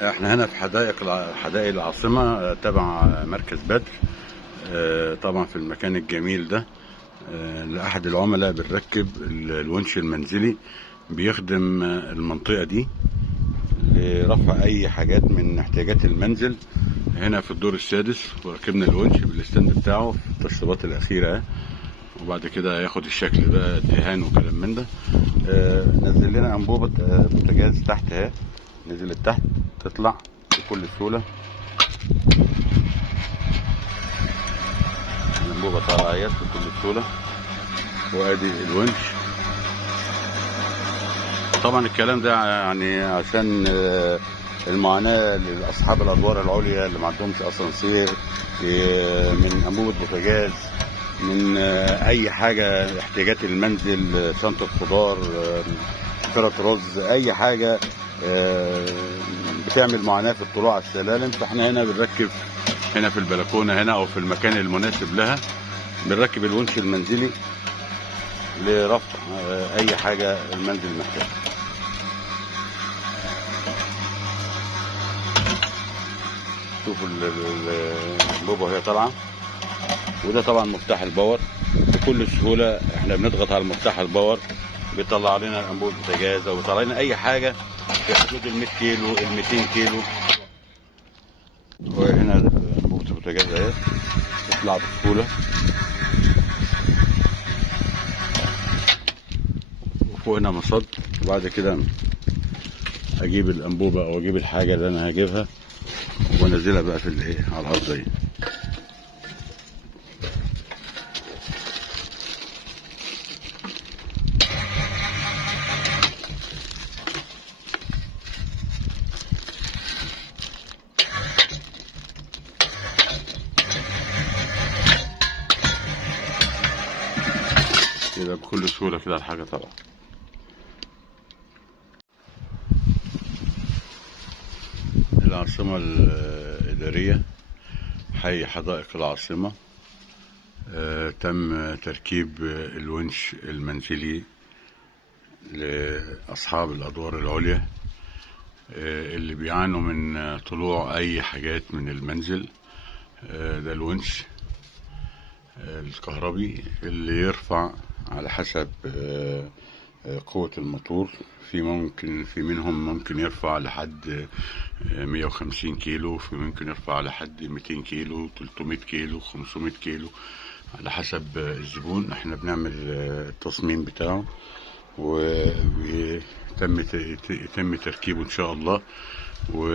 احنا هنا في حدائق العاصمة تبع مركز بدر. طبعا في المكان الجميل ده لأحد العملاء بنركب الونش المنزلي بيخدم المنطقة دي لرفع أي حاجات من احتياجات المنزل. هنا في الدور السادس وركبنا الونش بالستاند بتاعه في التشطيبات الأخيرة، وبعد كده ياخد الشكل ده دهان وكلام من ده. نزل لنا أنبوبة بوتاجاز تحت اهي، نزلت تحت تطلع بكل سهولة. الأنبوبة طالعة اهي بكل سهولة، وادي الونش. طبعا الكلام ده يعني عشان المعاناة لأصحاب الأدوار العليا اللي ما عندهمش أسانسير، من أنبوبة بوتاجاز، من أي حاجة احتياجات المنزل، شنطة خضار، كرة رز، أي حاجة بتعمل معاناة في الطلوع على السلالم. فاحنا هنا بنركب هنا في البلكونة هنا أو في المكان المناسب لها، بنركب الونش المنزلي لرفع أي حاجة المنزل محتاجها. شوفوا الانبوبة وهي طالعة، وده طبعا مفتاح الباور. بكل سهولة احنا بنضغط على مفتاح الباور بيطلع لنا انبوبة بوتاجاز او بيطلع لنا اي حاجة في حدود ال 100 كيلو ال 200 كيلو. وهنا انبوبة البوتاجاز اهي تطلع بسهولة، وفوق هنا مصد. وبعد كده اجيب الانبوبة او اجيب الحاجة اللي انا هجيبها وانزلها بقى في الايه على الارض دي. كده بكل سهولة كده الحاجة طبعا. العاصمة الإدارية، حي حدائق العاصمة. تم تركيب الونش المنزلي لأصحاب الأدوار العليا اللي بيعانوا من طلوع أي حاجات من المنزل. ده الونش الكهربي اللي يرفع على حسب قوة الموتور. في منهم ممكن يرفع لحد 150 كيلو، في ممكن يرفع لحد 200 كيلو، 300 كيلو، 500 كيلو، على حسب الزبون. احنا بنعمل التصميم بتاعه ويتم تركيبه ان شاء الله.